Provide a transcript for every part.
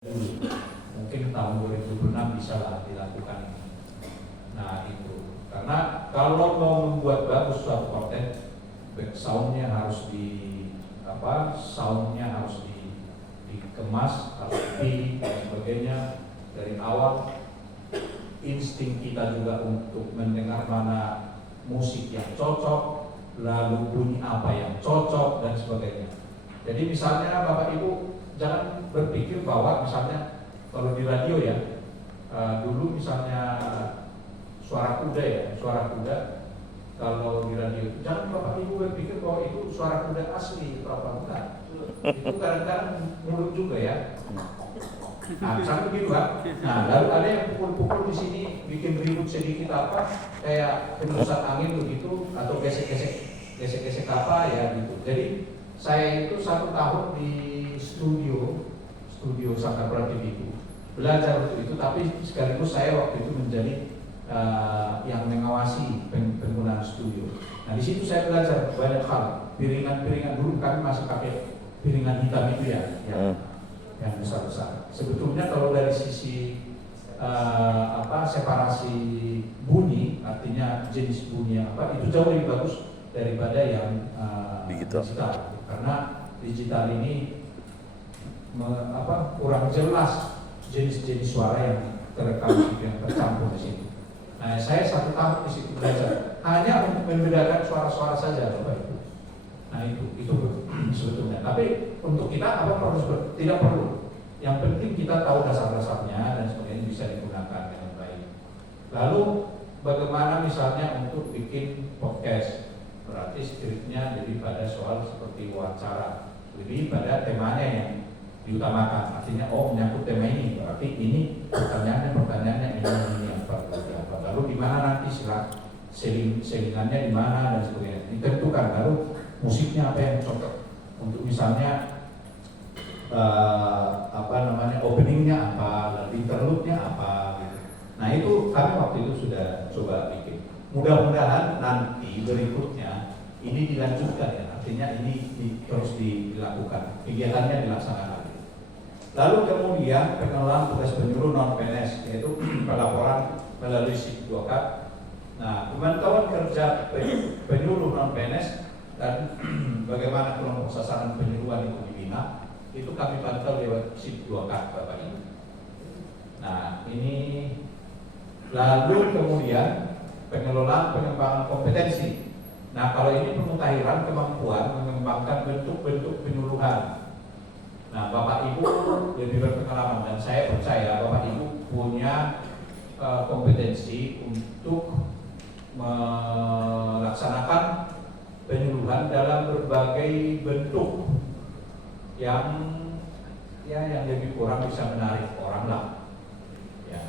dulu. Mungkin tahun 2006 bisa lah dilakukan. Nah itu, karena kalau mau membuat bagus suatu konten, soundnya harus soundnya harus dikemas, harus dipilih dan sebagainya dari awal. Insting kita juga untuk mendengar mana musik yang cocok, lalu bunyi apa yang cocok dan sebagainya. Jadi misalnya Bapak Ibu jangan berpikir bahwa misalnya kalau di radio ya, dulu misalnya suara kuda kalau di radio, jangan Bapak Ibu berpikir bahwa itu suara kuda asli atau apa, bukan. Itu kadang-kadang mulut juga ya. Nah, misalnya begitu kan. Nah, lalu ada yang pukul-pukul di sini bikin ribut sedikit kayak hembusan angin begitu, atau gesek-gesek apa ya gitu. Jadi saya itu 1 tahun di studio Sanggar TV itu belajar untuk itu, tapi sekaligus saya waktu itu menjadi yang mengawasi penggunaan studio. Nah di situ saya belajar banyak hal, piringan dulu kami masih pakai piringan hitam itu ya, yang besar-besar. Sebetulnya kalau dari sisi separasi bunyi, artinya jenis bunyi itu jauh lebih bagus daripada yang digital. Karena digital ini kurang jelas jenis-jenis suara yang terekam yang tercampur di situ. Nah, saya 1 tahun di situ belajar hanya untuk membedakan suara-suara saja, Bapak Ibu. Nah itu sebetulnya. Tapi untuk kita tidak perlu. Yang penting kita tahu dasar-dasarnya dan sebagainya bisa digunakan dengan baik. Lalu bagaimana misalnya untuk bikin podcast? Berarti skripnya lebih pada soal seperti wawancara, lebih pada temanya yang diutamakan. Artinya menyangkut tema ini, berarti ini pertanyaannya ini apa. Lalu di mana nanti selingannya di mana dan sebagainya ditentukan. Lalu musiknya apa yang cocok untuk misalnya openingnya apa, lalu interlude-nya apa gitu. Nah itu kami waktu itu sudah coba bikin. Mudah-mudahan nanti berikutnya ini dilanjutkan ya, artinya ini terus dilakukan, kegiatannya dilaksanakan. Lalu kemudian pengenalan tugas penyuluh non-PNS, yaitu pelaporan melalui SIP 2K. Nah, pemantauan kerja penyuluh non-PNS dan bagaimana kelompok sasaran penyuluhan itu dibina, itu kami pantau lewat SIP 2K, Bapak Ibu. Nah, ini lalu kemudian pengelolaan pengembangan kompetensi. Nah, kalau ini pemutahiran kemampuan mengembangkan bentuk-bentuk penyuluhan. Nah, Bapak Ibu lebih berpengalaman dan saya percaya Bapak Ibu punya kompetensi untuk melaksanakan penyuluhan dalam berbagai bentuk yang lebih kurang bisa menarik orang lah. Ya.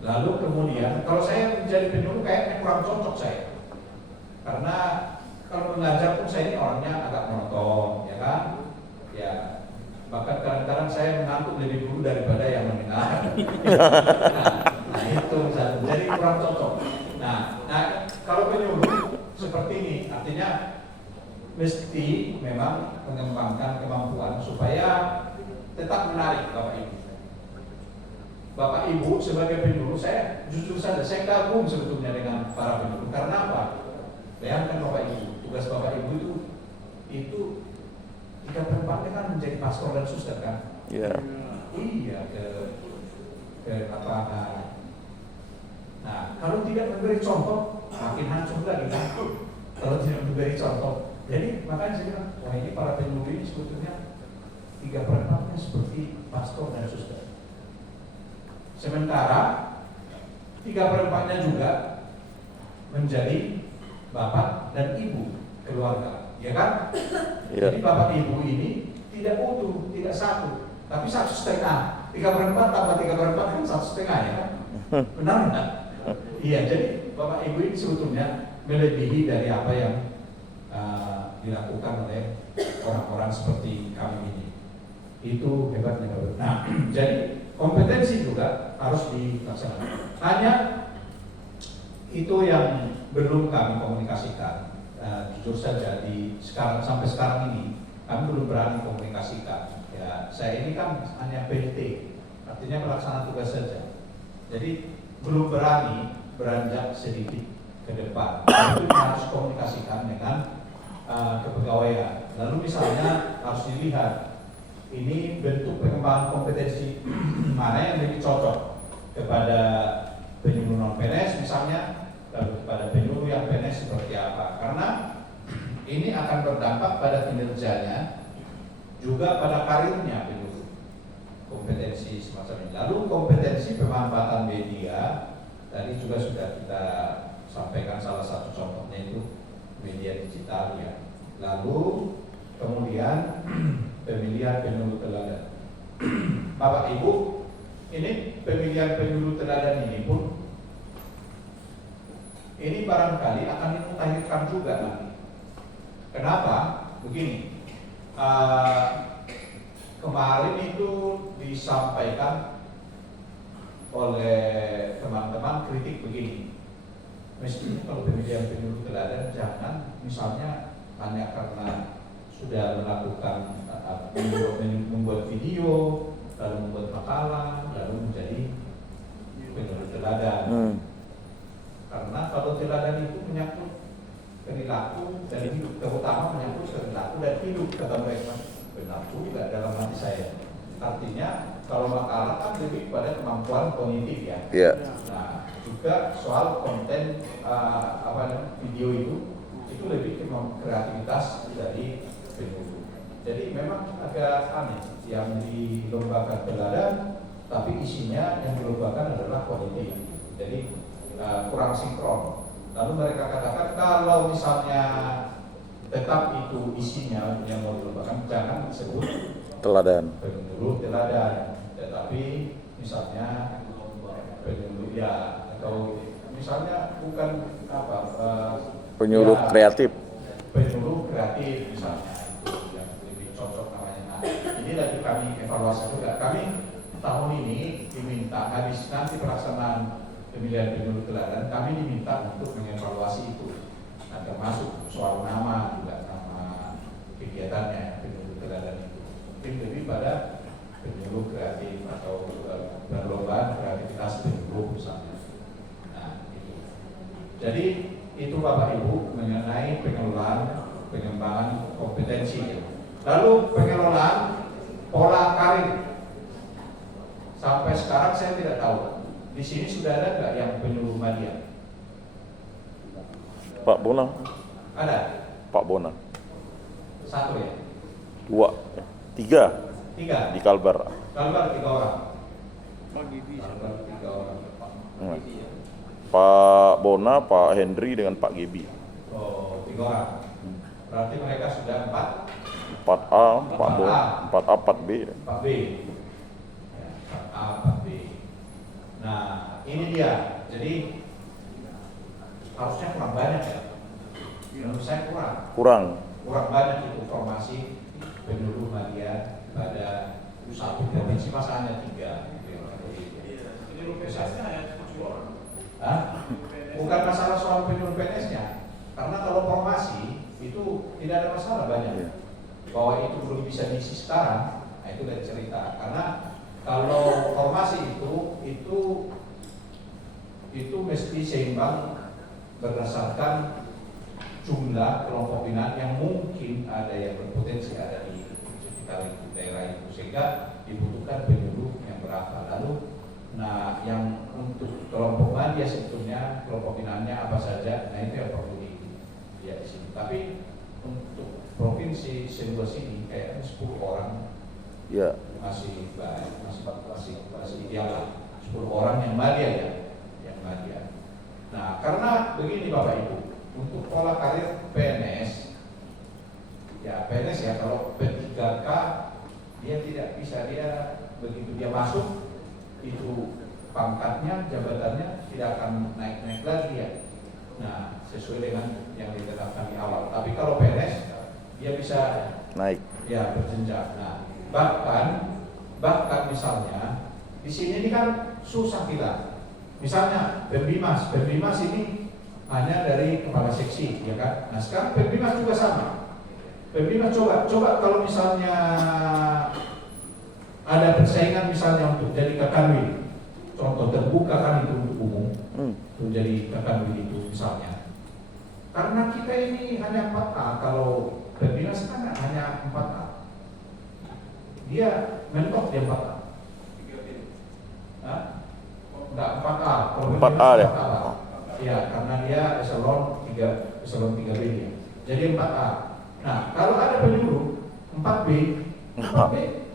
Lalu kemudian kalau saya menjadi penyuluh kayaknya kurang cocok saya, karena kalau mengajar pun saya ini orangnya agak monoton, ya kan? Ya. Bahkan kadang-kadang saya mengantuk lebih dulu daripada yang mendengar. Nah itu jadi kurang cocok. Nah kalau penyuluh seperti ini, artinya mesti memang mengembangkan kemampuan supaya tetap menarik Bapak Ibu. Bapak Ibu sebagai penyuluh, saya jujur saja saya kagum sebetulnya dengan para penyuluh. Karena apa? Bayangkan Bapak Ibu, tugas Bapak Ibu itu 3/4 kan menjadi pastor dan suster kan? Iya. Iya Nah, kalau tidak memberi contoh makin hancur lagi kan? Kalau tidak memberi contoh, jadi makanya saya bilang, wah ini para penyuluh ini sebetulnya 3/4-nya seperti pastor dan suster. Sementara 3/4-nya juga menjadi bapak dan ibu keluarga, ya kan? Ya. Jadi bapak ibu ini tidak utuh, tidak satu, tapi 1/2. 3/4 tambah 3/4 kan 1/2 ya kan? Benar nggak? Iya, jadi bapak ibu ini sebetulnya melebihi dari apa yang dilakukan oleh orang-orang seperti kami ini. Itu hebatnya. Nah, jadi kompetensi juga harus dilaksanakan. Hanya itu yang belum kami komunikasikan. Jujur saja sampai sekarang ini kami belum berani komunikasikan. Ya. Ya, saya ini kan hanya PT, artinya pelaksana tugas saja. Jadi belum berani beranjak sedikit ke depan. Itu harus komunikasikan dengan kepegawaian. Lalu misalnya harus dilihat ini bentuk pengembangan kompetensi mana yang lebih cocok kepada penyuluh non PNS misalnya, lalu kepada penyuluh yang PNS seperti apa. Karena ini akan berdampak pada kinerjanya, juga pada karirnya penyuluh. Kompetensi semacam ini. Lalu kompetensi pemanfaatan media, tadi juga sudah kita sampaikan salah satu contohnya itu media digital ya. Lalu kemudian pemilihan penyuluh teladan. Bapak Ibu, ini pemilihan penyuluh teladan ini pun ini barangkali akan dimutakhirkan juga nanti. Kenapa? Begini, kemarin itu disampaikan oleh teman-teman kritik begini. Mestinya kalau pemilihan penyuluh teladan jangan misalnya hanya karena sudah melakukan membuat video, lalu membuat makalah, lalu menjadi penyuluh teladan. Karena kalau teladan itu menyangkut perilaku dan hidup, terutama menyangkut perilaku dan hidup, kata mereka. Benar juga dalam hati saya. Artinya kalau makalah kan lebih pada kemampuan kognitif ya. Yeah. Nah, juga soal konten video itu lebih ke kreativitas dari penyuluh. Jadi memang agak aneh yang dilombakan teladan, tapi isinya yang dilombakan adalah kognitif. Jadi kurang sinkron. Lalu mereka katakan kalau misalnya tetap itu isinya yang mau dilombakan, jangan disebut Teladan. penyuluh teladan, tetapi misalnya penyuluh ya, atau misalnya bukan Penyuluh ya, kreatif. penyuluh kreatif misalnya itu yang lebih cocok namanya. Nah, ini lagi kami evaluasi juga. Kami tahun ini diminta habis nanti pelaksanaan pemilihan penyuluh teladan, kami diminta untuk mengevaluasi itu. Nah, termasuk soal nama juga, nama kegiatannya penyuluh teladan itu. Mungkin lebih pada penyuluh kreatif atau perlombaan kreativitas penyuluh misalnya. Nah, itu. Jadi itu Bapak Ibu mengenai pengelolaan pengembangan kompetensi. Lalu pengelolaan pola karir. Sampai sekarang saya tidak tahu. Di sini sudah ada nggak yang penyuluh media? Pak Bona. Ada. Pak Bona. Satu ya. 2, 3 Tiga. di Kalbar. Kalbar 3 orang. Kalbar 3 orang. Pak Bona, Pak Hendri dengan Pak Gebi. Oh, 3 orang. Berarti mereka sudah 4. 4A, Pak Bona, 4A, 4B. 4B. Ya, 4A, 4B. Nah, ini dia. Jadi harusnya kurang banyak ya. Menurut saya kurang banyak itu formasi penyuluh media pada satu provinsi, masa hanya 3. Bukan masalah soal penyuluh PNS-nya, karena kalau formasi itu tidak ada masalah banyak. Bahwa itu belum bisa diisi sekarang, nah itu dari cerita. Karena kalau formasi itu mesti seimbang berdasarkan jumlah kelompok binaan yang mungkin ada yang berpotensi ada di sekitar itu, daerah itu, sehingga dibutuhkan penyuluh yang berapa. Lalu, nah yang untuk kelompok media sebetulnya kelompok binaannya apa saja, nah itu yang perlu dilihat di sini. Tapi untuk provinsi seluas ini kayaknya 10 orang Ya. masih baik, masih ideal lah. 10 orang yang media ya, yang media. Nah, karena begini Bapak Ibu, untuk pola karir PNS, ya PNS ya kalau P3K dia tidak bisa, dia begitu dia masuk itu pangkatnya, jabatannya tidak akan naik-naik lagi ya. Nah, sesuai dengan yang ditetapkan di awal. Tapi kalau PNS dia bisa Naik. ya berjenjang. Nah, bahkan misalnya di sini ini kan susah kita. Misalnya Pembimas ini hanya dari kepala seksi, ya kan? Nah sekarang Pembimas juga sama. Pembimas coba kalau misalnya ada persaingan misalnya untuk jadi kakanwil, contoh terbuka kan itu untuk umum, untuk jadi kakanwil itu misalnya. Karena kita ini hanya 4A, kalau Perbinas kan hanya 4A. Dia mentok dia 4A. Hah? Enggak 4A. Kalau 4A ya? 4A. Iya, karena dia eselon 3B ya. Jadi 4A. Nah, kalau ada penyuluh 4B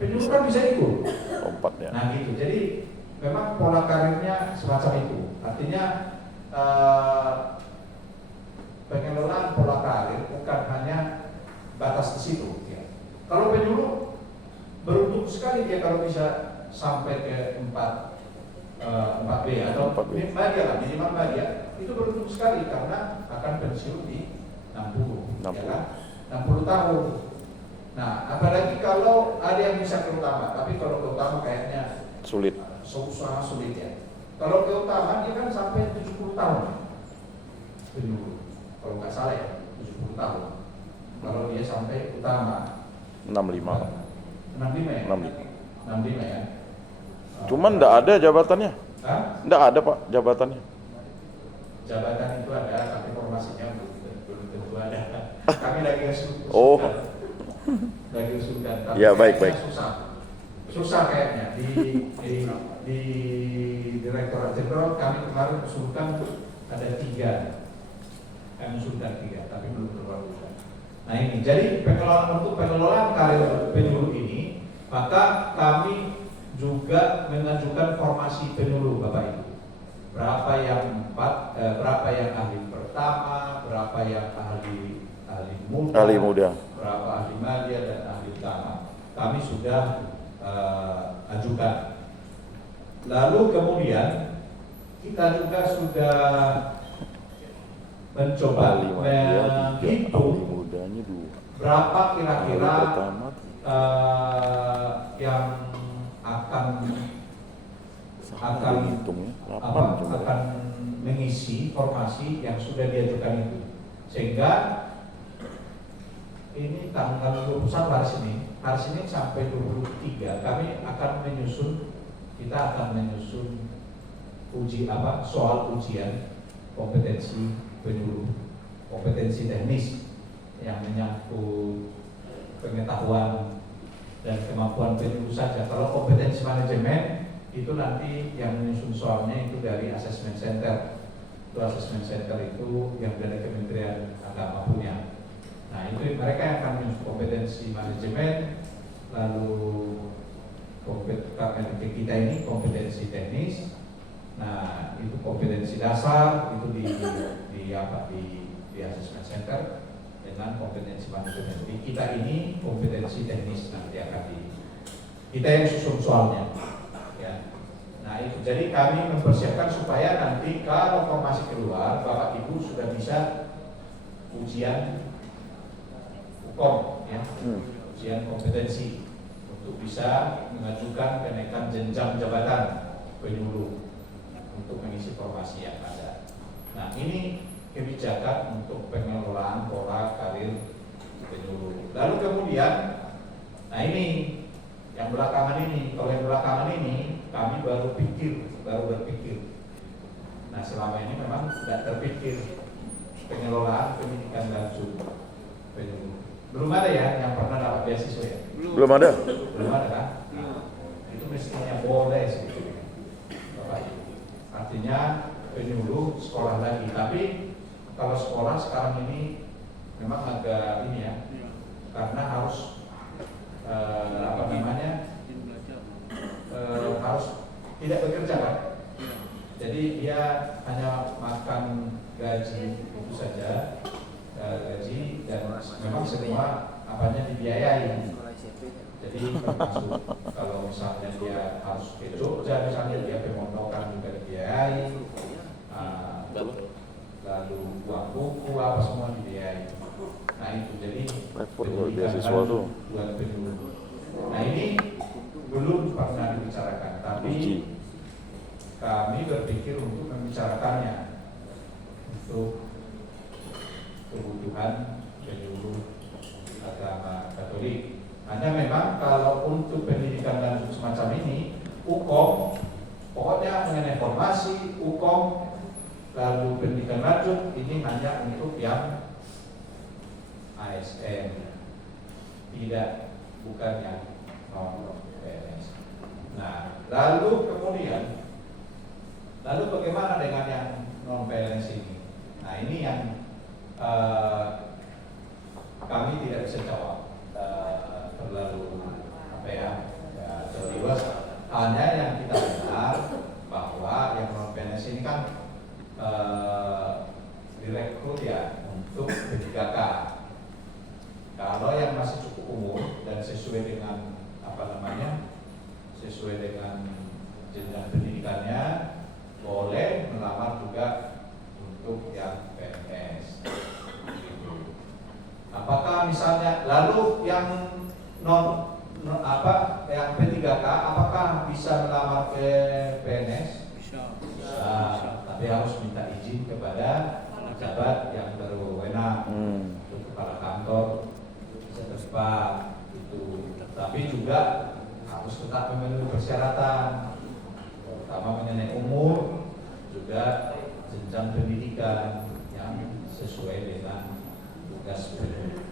penyuluh kan bisa ikut. 4 ya. Nah gitu. Jadi memang pola karirnya semacam itu. Artinya pengelolaan pola karir bukan hanya batas di situ. Ya. Kalau penyuluh beruntung sekali dia kalau bisa sampai ke 4B atau 4B. bahagia lah, minimal bahagia, itu beruntung sekali karena akan pensiun di 60. Ya kan? 60 tahun. Nah, apalagi kalau ada yang bisa ke utama, tapi kalau ke utama kayaknya Sulit. sangat sulit ya. Kalau ke utama dia kan sampai 70 tahun. Penyuluh. Kalau nggak salah ya, 70 tahun. Kalau dia sampai utama 65. 65 ya? 65 ya. Cuman enggak ada jabatannya. Hah? Enggak ada, Pak, jabatannya. Jabatan itu ada, tapi formasinya belum tentu ada. Kami lagi usulkan. Oh. Lagi usulkan. Tapi Ya, baik, kayaknya baik. Susah kayaknya di Direktorat Jenderal kami kemarin usulkan ada 3. Kami usulkan 3, tapi belum terlalu. Nah ini, jadi pengelolaan karir penyuluh ini, maka kami juga mengajukan formasi penyuluh Bapak Ibu. Berapa yang berapa yang ahli pertama, berapa yang ahli muda, berapa ahli madya dan ahli utama. Kami sudah ajukan. Lalu kemudian kita juga sudah mencoba menghitung mudanya 2. berapa kira-kira Pertama yang akan hitungnya 8 coba. akan mengisi formasi yang sudah diajukan itu, sehingga ini tanggal 21 hari Senin sampai 23 kami akan menyusun soal ujian kompetensi penyuluh, kompetensi teknis yang menyangkut pengetahuan dan kemampuan penyuluh saja. Kalau kompetensi manajemen itu nanti yang menyusun soalnya itu dari assessment center. Itu assessment center itu yang dari Kementerian Agama punya. Nah itu mereka yang akan menyusun kompetensi manajemen, lalu kita ini kompetensi teknis. Nah itu kompetensi dasar itu di assessment center dengan kompetensi manajemen. Di kita ini kompetensi teknis nanti akan kita yang susun soalnya. Ya. Nah itu jadi kami mempersiapkan supaya nanti kalau formasi keluar Bapak Ibu sudah bisa ujian hukum ya, ujian kompetensi untuk bisa mengajukan kenaikan jenjang jabatan penyuluh untuk mengisi formasi yang ada. Nah ini kebijakan untuk pengelolaan pola karir penyuluh. Lalu kemudian, nah ini yang belakangan ini, kalau yang belakangan ini kami baru berpikir. Nah selama ini memang tidak terpikir pengelolaan pendidikan lanjut penyuluh. Belum ada ya yang pernah dapat beasiswa ya? Belum ada. Belum ada kan? Nah, itu mestinya boleh sebetulnya. Bapak Ibu. Artinya penyuluh sekolah lagi, tapi kalau sekolah sekarang ini memang agak ini ya, karena harus harus tidak bekerja kan, jadi dia hanya makan gaji itu saja, gaji dan memang semua apanya dibiayai. Jadi termasuk kalau misalnya dia harus ke Jogja, misalnya dia pemondokan juga dibiayai, lalu uang buku apa semua dibiayai. Nah itu jadi beasiswa tuh. buat penyuluh. Nah ini belum pernah dibicarakan, tapi kami berpikir untuk membicarakannya untuk kebutuhan penyuluh agama Katolik. Hanya memang kalau untuk pendidikan lanjut pokoknya mengenai formasi, hukum, lalu pendidikan lanjut ini hanya untuk yang ASN, tidak, bukan yang non PNS. Nah, lalu kemudian, lalu bagaimana dengan yang non PNS ini? Nah, ini yang kami tidak bisa jawab terlalu apa ya, terlalu luas. Hanya yang kita dengar bahwa yang non PNS ini kan direkrut ya untuk P3K. Kalau yang masih cukup umur dan sesuai dengan apa namanya, sesuai dengan jenjang pendidikannya, boleh melamar juga untuk yang PNS. Gitu. Apakah misalnya lalu yang yang P3K apakah bisa melamar ke PNS? Bisa. Bisa, tapi harus minta izin kepada pejabat yang berwenang, untuk kepala kantor setempat itu. Tapi juga harus tetap memenuhi persyaratan, terutama mengenai umur, juga jenjang pendidikan yang sesuai dengan tugas pendidik.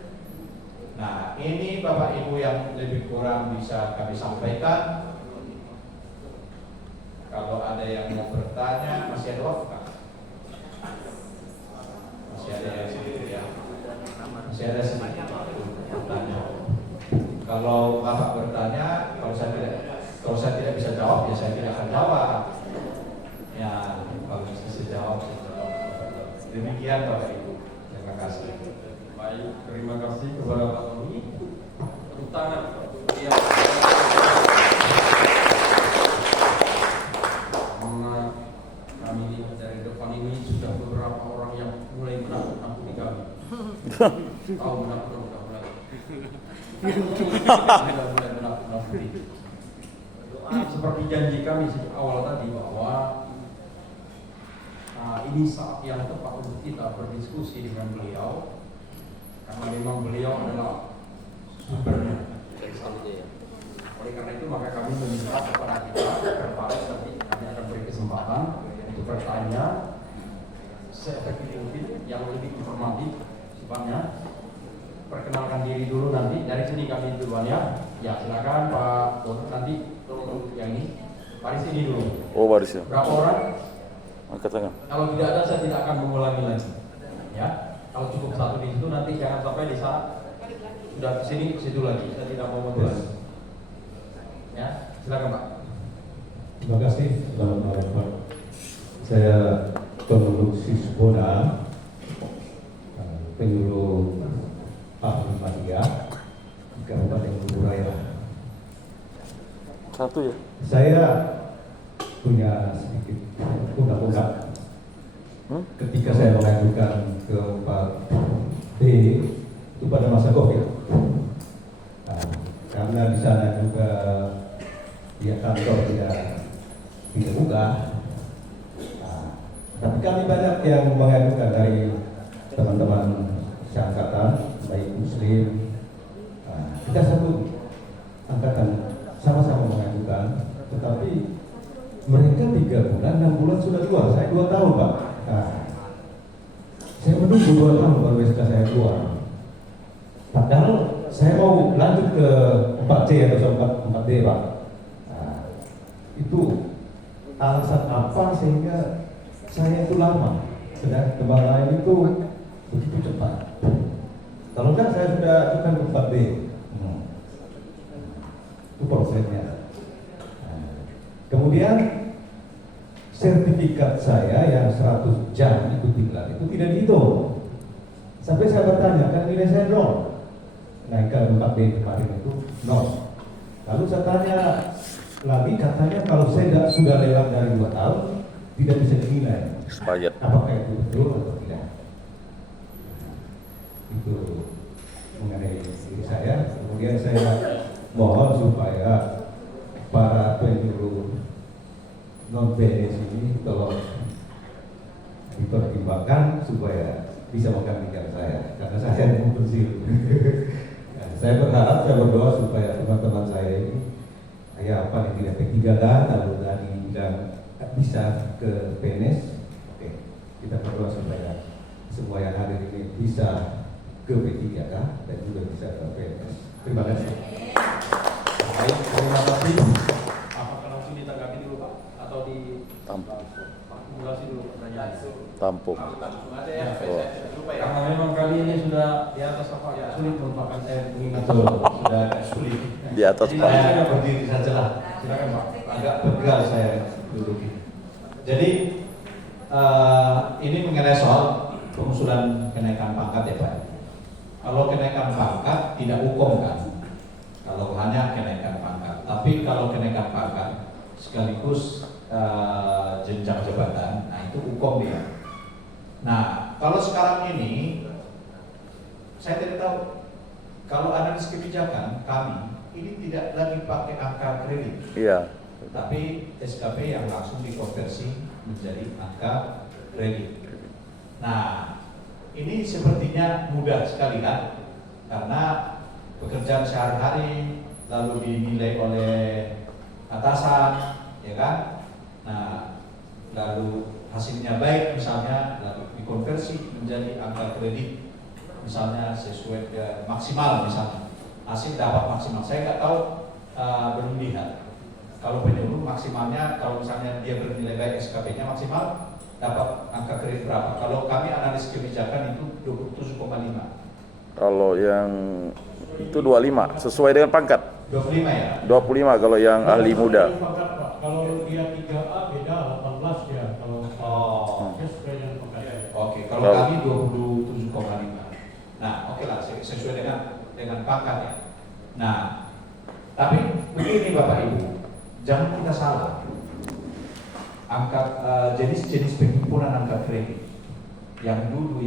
Nah, ini Bapak Ibu yang lebih kurang bisa kami sampaikan. Kalau ada yang mau bertanya, masih ada waktu kan? Masih ada yang sedikit ya? Masih ada sedikit waktu bertanya. Kalau Bapak bertanya, kalau saya tidak bisa jawab, ya saya tidak akan jawab. Ya, kalau bisa jawab, saya jawab. Demikian Bapak Ibu. Terima kasih. Baik, terima kasih kepada Pak Tony. Tepuk tangan. Ya. Karena kami dari depan ini sudah beberapa orang yang mulai menakut-nakuti kami. Tahu menakut-nakuti mulai. Sudah mulai menakut-nakuti. Seperti janji kami sejak awal tadi bahwa ini saat yang tepat untuk kita berdiskusi dengan beliau. Karena memang beliau adalah sumbernya. Oleh karena itu maka kami meminta kepada kita terbatas nanti kami akan beri kesempatan untuk bertanya se-efektif mungkin yang lebih informatif sifatnya. Perkenalkan diri dulu nanti dari sini kami duluan ya. Ya silakan Pak Don, nanti tolong yang ini baris ini dulu. Oh, baris ya. Berapa orang? Angkat tangan. Kalau tidak ada saya tidak akan mengulangi lagi. Ya. Kalau cukup satu di situ nanti jangan sampai di saat sudah ke sini ke situ lagi. Saya tidak mau mengulangi. Ya, silakan Pak. Terima kasih. Selamat malam Pak. Saya Pemeluk Sisbona, penyuluh Ahli Muhammadiyah di Kabupaten Bogor. Satu ya. Saya punya sedikit undang-undang. Ketika saya mengajukan ke Pak D itu pada masa COVID. Nah, karena di sana juga dia kantor tidak buka. Nah, tapi kami banyak yang mengajukan dari teman-teman seangkatan, baik Muslim. Nah, kita satu angkatan sama-sama mengajukan, tetapi mereka 3 bulan, 6 bulan sudah keluar. Saya 2 tahun Pak. Nah, saya menunggu 2 tahun baru SK saya keluar. Padahal saya mau lanjut ke 4C atau 4D Pak. Nah, itu alasan apa sehingga saya itu lama, sedang tempat lain itu begitu cepat. Kalau enggak saya sudah ajukan ke 4D. Itu prosesnya. Nah, kemudian sertifikat saya yang 100 jam ikut iklan itu tidak dihitung. Sampai saya bertanya, kan nilai saya 0. Naik ke 4D kemarin itu 0. Lalu saya tanya lagi, katanya kalau saya sudah lewat dari 2 tahun tidak bisa dinilai. Expired. Apakah itu betul atau tidak? Itu mengenai diri saya. Kemudian saya mohon supaya para penyuluh non PNS ini tolong dipertimbangkan supaya bisa menggantikan saya, karena saya mau pensiun. Nah, saya berharap, saya berdoa supaya teman-teman saya ini ya paling tidak P3K, lalu dari bidang bisa ke PNS, oke, kita berdoa supaya semua yang hadir ini bisa ke P3K dan juga bisa ke PNS. Terima kasih. Baik, terima kasih. Apakah langsung ditanggapi dulu Pak? Atau di akumulasi dulu pertanyaan? Tampung. Langsung aja ya. Oh. Saya lupa ya. Karena memang kali ini sudah di atas apa ya? Sulit merupakan mengingat Sudah agak sulit. Di atas Jadi Pak. saya berdiri saja lah. Silakan Pak. Agak pegal saya duduk ini. Jadi ini mengenai soal pengusulan kenaikan pangkat ya Pak. Kalau kenaikan pangkat tidak hukum kan? Kalau hanya kenaikan pangkat. Tapi kalau kenaikan pangkat sekaligus jenjang jabatan, nah itu hukum dia. Nah, kalau sekarang ini saya tidak tahu kalau analis kebijakan kami ini tidak lagi pakai angka kredit, Iya. tapi SKP yang langsung dikonversi menjadi angka kredit. Nah, ini sepertinya mudah sekali kan, karena pekerjaan sehari-hari lalu dinilai oleh atasan, ya kan? Nah, lalu hasilnya baik misalnya, lalu dikonversi menjadi angka kredit, misalnya sesuai maksimal misalnya, hasil dapat maksimal. Saya nggak tahu, belum lihat. Kalau penyuluh maksimalnya, kalau misalnya dia bernilai baik SKP-nya maksimal dapat angka kredit berapa? Kalau kami analis kebijakan itu 27,5. Kalau yang itu 25 sesuai dengan pangkat. 25 ya? 25 kalau yang ahli muda. Kalau dia 3A beda 18 ya. Kalau Oh, dia sesuai dengan pengkajian. oke. Kalau kami 27,5. Nah, oke lah, sesuai dengan pangkat ya. Nah, tapi begini Bapak Ibu, jangan kita salah. Jenis-jenis penghimpunan angka kredit yang dulu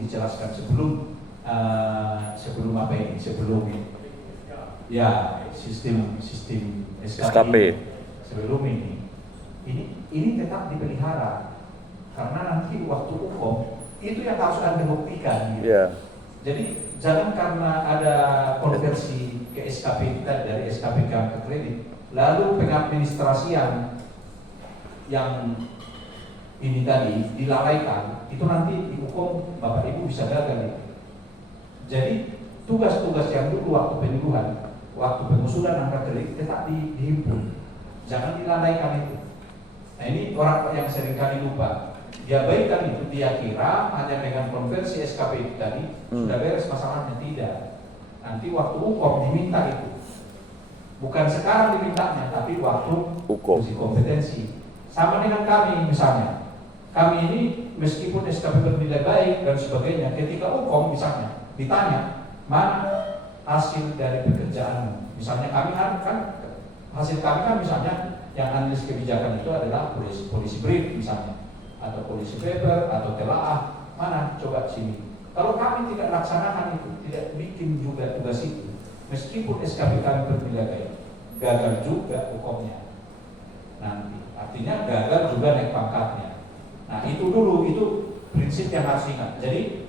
dijelaskan sebelum apa ini, sebelum ya sistem SKP. sebelum ini tetap dipelihara karena nanti waktu hukum itu yang harus Anda buktikan gitu. Iya. Jadi jangan karena ada konversi ke SKP kita dari SKP ke angka kredit lalu pengadministrasian yang ini tadi dilalaikan, itu nanti dihukum Bapak Ibu bisa gagal itu. Jadi tugas-tugas yang dulu waktu penyuluhan, waktu pengusulan angka kredit tetap dihimpun, jangan dilalaikan itu. Nah ini orang yang seringkali lupa, diabaikan itu, dia kira hanya dengan konversi SKP itu tadi sudah beres masalahnya. Tidak, nanti waktu hukum diminta itu, bukan sekarang dimintanya, tapi waktu Hukum. uji kompetensi. Sama dengan kami misalnya, kami ini meskipun SKP bernilai baik dan sebagainya, ketika hukum misalnya ditanya mana hasil dari pekerjaan, misalnya kami kan hasil kami kan misalnya yang analis kebijakan itu adalah polisi brief misalnya, atau polisi paper atau telaah, mana coba sini. Kalau kami tidak laksanakan itu, tidak bikin juga tugas itu, meskipun SKP kami bernilai baik, gagal juga hukumnya nanti. Artinya gagal juga naik pangkatnya. Nah itu dulu, itu prinsip yang harus ingat. Jadi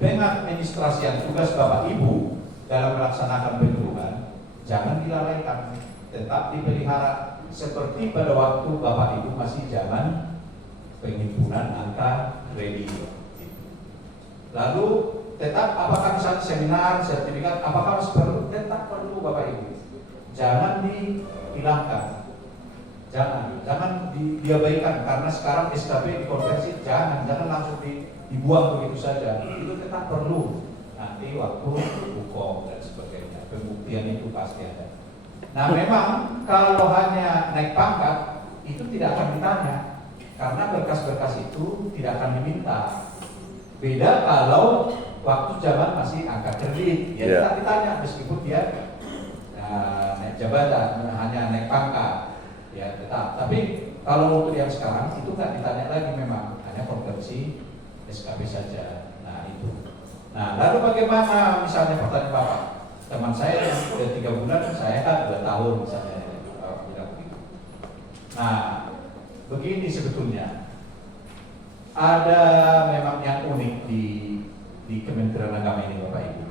pengadministrasian tugas Bapak Ibu dalam melaksanakan penyuluhan jangan dilalaikan, tetap dipelihara seperti pada waktu Bapak Ibu masih zaman penghimpunan angka kredit. Lalu tetap apakah misalnya seminar, sertifikat, apakah masih perlu? Tetap perlu Bapak Ibu. Jangan dihilangkan. Jangan diabaikan karena sekarang SKP dikonversi, jangan langsung dibuang begitu saja. Itu tetap perlu nanti waktu hukum dan sebagainya, pembuktian itu pasti ada. Nah memang kalau hanya naik pangkat itu tidak akan ditanya karena berkas-berkas itu tidak akan diminta. Beda kalau waktu zaman masih angka kredit, ya tidak ditanya meskipun dia naik jabatan, hanya naik pangkat. Ya tetap, tapi kalau untuk yang sekarang itu nggak ditanya lagi, memang hanya konversi SKP saja. Nah itu. Nah lalu bagaimana misalnya pertanyaan Bapak, teman saya yang sudah 3 bulan, saya kan 2 tahun misalnya bilang begitu. Nah begini sebetulnya ada memang yang unik di Kementerian Agama ini Bapak Ibu.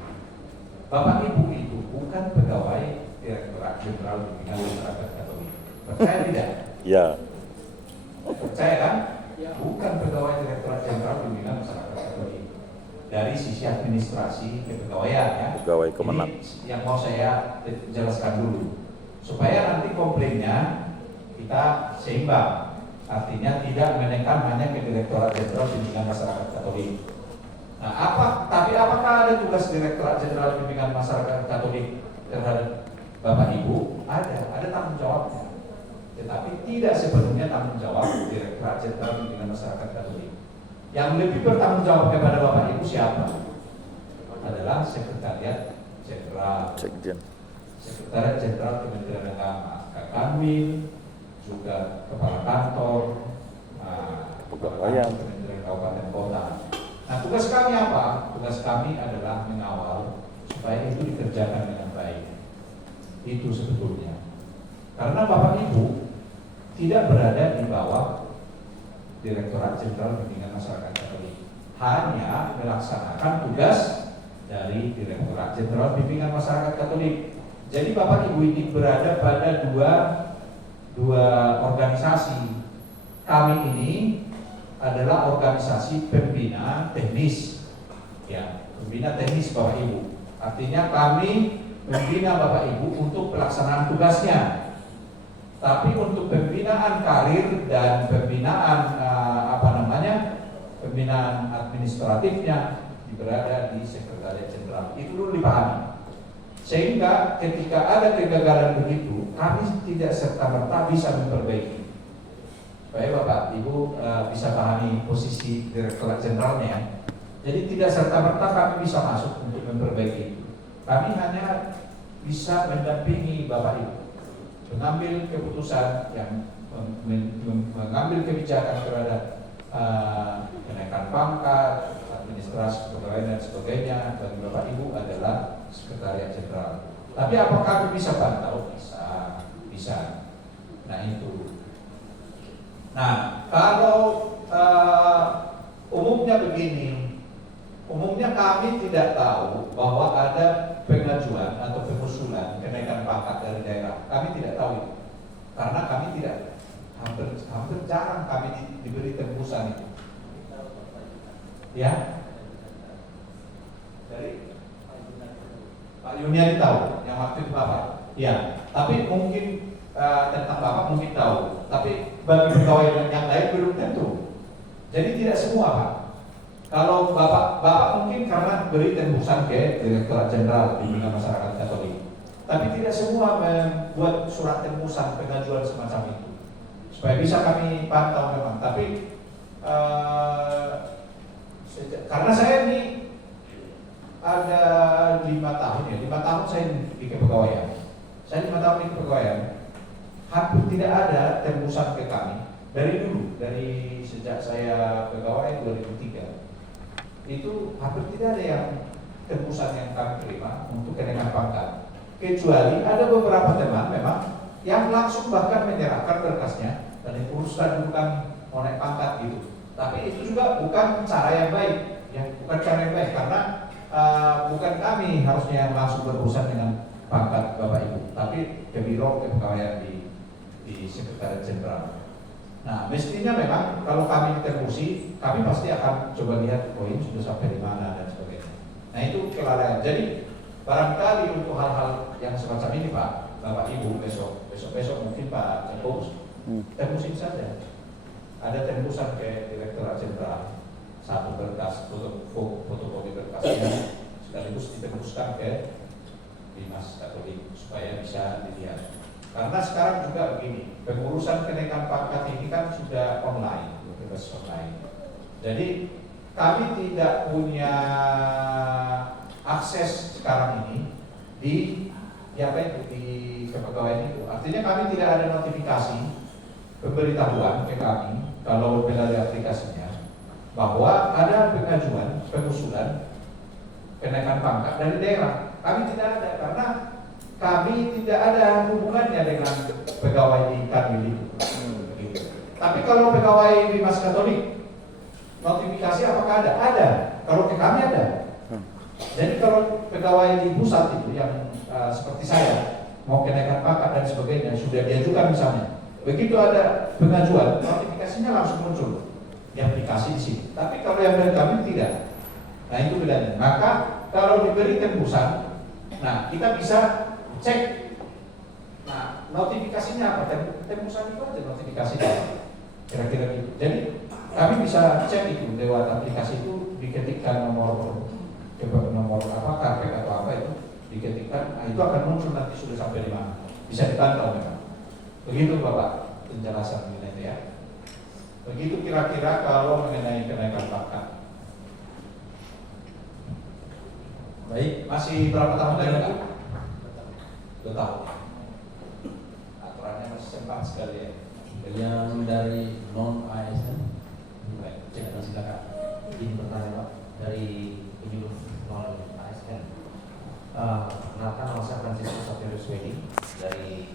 Bapak Ibu itu bukan pegawai Direktorat Jenderal Pembinaan Masyarakat Katolik. Percaya tidak? Ya. Percaya kan? Bukan pegawai Direktorat Jenderal Bimbingan Masyarakat Katolik. Dari sisi administrasi kepegawaian ya. Pegawai Kemenang. Ini yang mau saya jelaskan dulu. Supaya nanti komplainnya kita seimbang. Artinya tidak menekan hanya ke Direktorat Jenderal Bimbingan Masyarakat Katolik. Nah, tapi apakah ada tugas Direktorat Jenderal Bimbingan Masyarakat Katolik terhadap Bapak Ibu? Ada tanggung jawabnya. Tetapi tidak sepenuhnya tanggung jawab Direktorat Jenderal Bimbingan Masyarakat Katolik. Yang lebih bertanggung jawab kepada Bapak Ibu siapa? Adalah Sekretariat Jenderal. Sekretariat Jenderal Kementerian Agama, Kanwil, juga Kepala Kantor, Pegawaian Kementerian Kabupaten Kota. Nah, tugas kami apa? Tugas kami adalah mengawal supaya itu dikerjakan dengan baik. Itu sebetulnya. Karena Bapak Ibu tidak berada di bawah Direktorat Jenderal Bimbingan Masyarakat Katolik, hanya melaksanakan tugas dari Direktorat Jenderal Bimbingan Masyarakat Katolik. Jadi Bapak Ibu ini berada pada dua organisasi. Kami ini adalah organisasi pembina teknis, ya, pembina teknis Bapak Ibu. Artinya kami membina Bapak Ibu untuk pelaksanaan tugasnya. Tapi untuk pembinaan karir dan pembinaan pembinaan administratifnya berada di Sekretariat Jenderal. Itu dulu dipahami. Sehingga ketika ada kegagalan begitu, kami tidak serta-merta bisa memperbaiki. Supaya Bapak Ibu bisa pahami posisi Direktorat Jenderalnya. Jadi tidak serta-merta kami bisa masuk untuk memperbaiki itu. Kami hanya bisa mendampingi Bapak Ibu, mengambil keputusan yang mengambil kebijakan terhadap kenaikan pangkat, administrasi pegawai dan sebagainya. Bagi Bapak Ibu adalah Sekretariat Jenderal. Tapi apakah kami bisa pantau? Bisa. Nah itu. Nah kalau umumnya begini, umumnya kami tidak tahu bahwa ada pengajuan atau pengusulan kenaikan pangkat dari daerah. Kami tidak tahu itu, karena kami tidak hampir jarang kami diberi tembusan itu. Ya, dari Pak Yuniadi tahu, yang waktu itu Bapak. Ya, tapi mungkin tentang Bapak mungkin tahu, tapi bagi pegawai yang lain belum tentu. Jadi tidak semua Pak. Kalau Bapak mungkin karena beri tembusan ke Direktorat Jenderal Bimbingan Masyarakat Katolik, tapi tidak semua membuat surat tembusan pengajuan semacam itu, supaya bisa kami pantau memang. Tapi karena saya ini ada 5 tahun ya, 5 tahun saya di kepegawaian. Saya 5 tahun di kepegawaian, hampir tidak ada tembusan ke kami dari dulu, dari sejak saya pegawai 2003. Itu hampir tidak ada yang tembusan yang kami terima untuk kenaikan pangkat, kecuali ada beberapa teman memang yang langsung bahkan menyerahkan berkasnya dan urusan bukan mau naik pangkat gitu. Tapi itu juga bukan cara yang baik, ya, bukan cara yang baik karena bukan kami harusnya yang langsung berurusan dengan pangkat Bapak Ibu, tapi ke biro kepegawaian di Sekretariat Jenderal. Nah, mestinya memang kalau kami interview, kami pasti akan coba lihat poin sudah sampai di mana dan sebagainya. Nah, itu kelalaian. Jadi barangkali untuk hal-hal yang semacam ini Pak, Bapak Ibu besok mungkin Pak Cekos tembusin saja. Ada tembusan ke Direktorat Jenderal, satu berkas fotokopi berkasnya sekaligus ditembuskan ke Dinas Katolik supaya bisa dilihat. Karena sekarang juga begini, pengurusan kenaikan pangkat ini kan sudah online, berbasis online. Jadi kami tidak punya akses sekarang ini di kepegawaian itu. Artinya kami tidak ada notifikasi pemberitahuan ke kami kalau melalui aplikasinya bahwa ada pengajuan pengusulan kenaikan pangkat dari daerah. Kami tidak ada karena kami tidak ada hubungannya dengan pegawai di Kanwil itu. Tapi kalau pegawai di Mas Katolik, notifikasi apakah ada? Ada. Kalau ke kami ada. Jadi kalau pegawai di pusat itu yang seperti saya mau kenaikan pangkat dan sebagainya sudah diajukan misalnya Begitu ada pengajuan, notifikasinya langsung muncul di aplikasi di sini. Tapi kalau yang dari kami tidak. Nah itu bedanya. Maka kalau diberi tembusan, nah kita bisa cek. Nah notifikasinya apa? Tembusan itu aja notifikasinya. Kira-kira gitu. Jadi kami bisa cek itu lewat aplikasi itu, diketikkan nomor apa karpet atau apa itu diketikkan, nah itu akan muncul nanti sudah sampai di mana. Bisa dipantau memang. Begitu Bapak penjelasan mengenai itu ya. Begitu kira-kira kalau mengenai kenaikan pangkat. Baik, masih berapa tahun lagi Pak? 2 tahun. Aturannya masih sempat sekali ya. Yang dari non ASN, Baik, silakan. Izin pertanyaan Pak dari penyuluh non ASN. Perkenalkan nama saya Francisco Sapirus Wedi dari